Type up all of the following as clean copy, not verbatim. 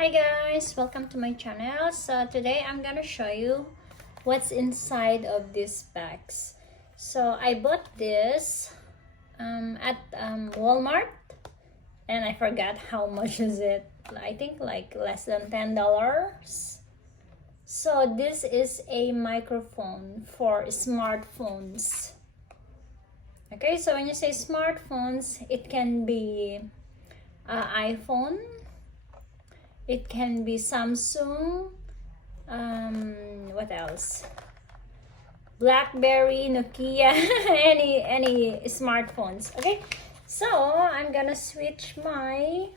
Hi guys, welcome to my channel. So today I'm gonna show you what's inside of these bags. So I bought this at Walmart, and I forgot how much is it. I think like less than $10. So this is a microphone for smartphones. Okay, so when you say smartphones, it can be iPhone, it can be Samsung, what else? BlackBerry, Nokia, any smartphones. Okay, so I'm gonna switch my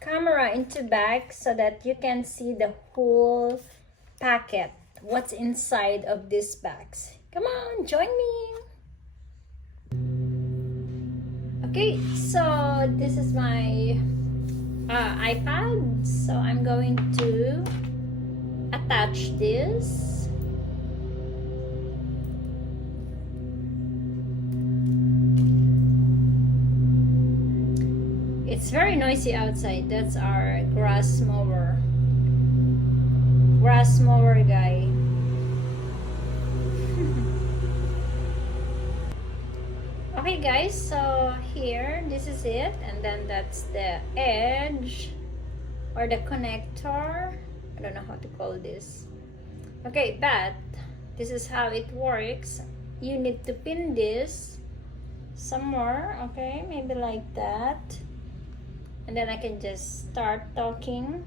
camera into back so that you can see the whole packet, what's inside of these bags. Come on, join me. Okay, so this is my iPad. So I'm going to attach this. It's very noisy outside. That's our grass mower guy. Okay guys, so here, this is it, and then that's the edge or the connector. I don't know how to call this. Okay, but this is how it works. You need to pin this somewhere, okay, maybe like that, and then I can just start talking.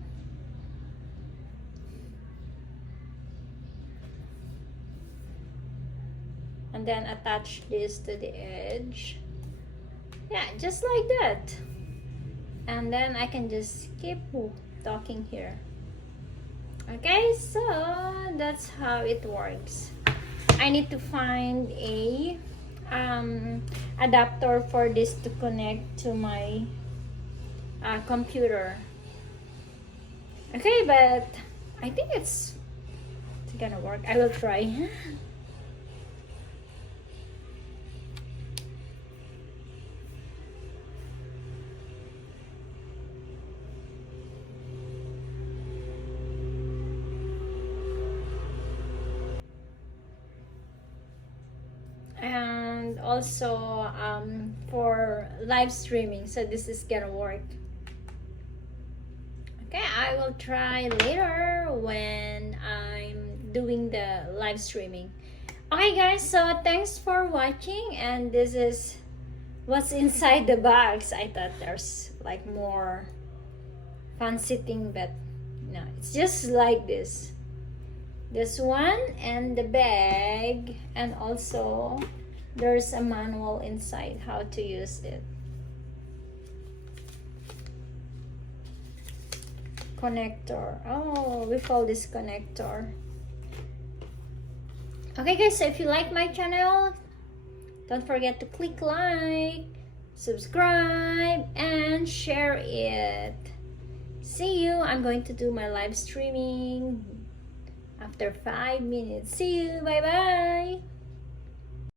And then attach this to the edge. Yeah, just like that. And then I can just keep talking here. Okay, so that's how it works. I need to find a adapter for this to connect to my computer. Okay, but I think it's gonna work. I will try. And also for live streaming, so this is gonna work. Okay, I will try later when I'm doing the live streaming. Okay guys, so thanks for watching, and this is what's inside the box. I thought there's like more fancy thing, but no, it's just like this one and the bag, and also there's a manual inside how to use it. Connector, oh, we call this connector. Okay guys, so if you like my channel, don't forget to click like, subscribe, and share it. See you. I'm going to do my live streaming after 5 minutes. See you. Bye bye.